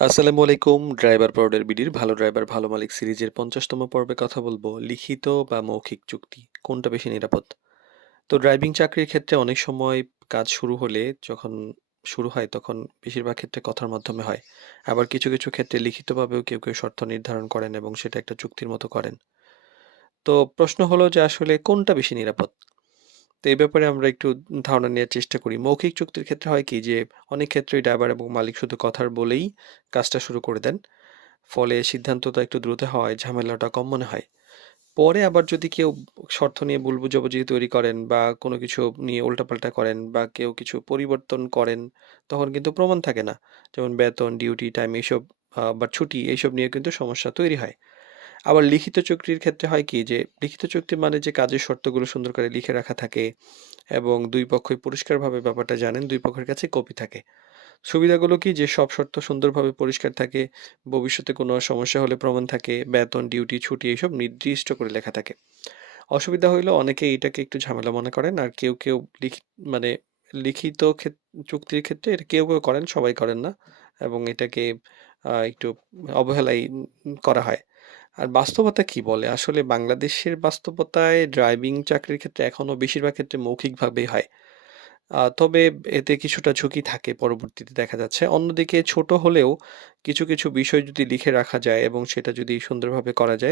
আসসালামু আলাইকুম। Driver powder বিডির ভালো ড্রাইভার ভালো মালিক সিরিজের ৫০তম পর্বে কথা বলবো লিখিত বা মৌখিক চুক্তি কোনটা বেশি নিরাপদ। তো ড্রাইভিং চাকরির ক্ষেত্রে অনেক সময় কাজ শুরু হলে যখন শুরু হয় তখন বেশিরভাগ ক্ষেত্রে কথার মাধ্যমে হয়। আবার কিছু কিছু ক্ষেত্রে লিখিতভাবেও কেউ শর্ত নির্ধারণ করেন এবং সেটা একটা চুক্তির মতো করেন। তো প্রশ্ন হলো যে আসলে কোনটা বেশি নিরাপদ। তো এই ব্যাপারে আমরা একটু ধারণা নেওয়ার চেষ্টা করি। মৌখিক চুক্তির ক্ষেত্রে হয় কি যে অনেক ক্ষেত্রেই ড্রাইভার এবং মালিক শুধু কথার বলেই কাজটা শুরু করে দেন। ফলে সিদ্ধান্তটা একটু দ্রুত হওয়ায় ঝামেলাটা কম মনে হয়। পরে আবার যদি কেউ শর্ত নিয়ে ভুল বোঝাবুঝি তৈরি করেন বা কোনো কিছু নিয়ে উল্টাপাল্টা করেন বা কেউ কিছু পরিবর্তন করেন, তখন কিন্তু প্রমাণ থাকে না। যেমন বেতন, ডিউটি টাইম এইসব বা ছুটি এইসব নিয়ে কিন্তু সমস্যা তৈরি হয়। আবার লিখিত চুক্তির ক্ষেত্রে হয় কি যে লিখিত চুক্তি মানে যে কাজের শর্তগুলো সুন্দর করে লিখে রাখা থাকে এবং ২ পক্ষই পরিষ্কারভাবে ব্যাপারটা জানেন, ২ পক্ষের কাছে কপি থাকে। সুবিধাগুলো কি যে সব শর্ত সুন্দরভাবে পরিষ্কার থাকে, ভবিষ্যতে কোনো সমস্যা হলে প্রমাণ থাকে, বেতন, ডিউটি, ছুটি এসব নির্দিষ্ট করে লেখা থাকে। অসুবিধা হইলো অনেকে এটাকে একটু ঝামেলা মনে করেন আর কেউ মানে লিখিত চুক্তির ক্ষেত্রে এটা কেউ করেন, সবাই করেন না এবং এটাকে একটু অবহেলাই করা হয়। আর বাস্তবতা কি বলে? আসলে বাংলাদেশের বাস্তবতায় ড্রাইভিং চাকরির ক্ষেত্রে এখনো বেশিরভাগ ক্ষেত্রে মৌখিকভাবেই হয়। তবে এতে কিছুটা ঝুঁকি থাকে পরবর্তীতে দেখা যাচ্ছে। অন্যদিকে ছোট হলেও কিছু বিষয় যদি লিখে রাখা যায় এবং সেটা যদি সুন্দরভাবে করা যায়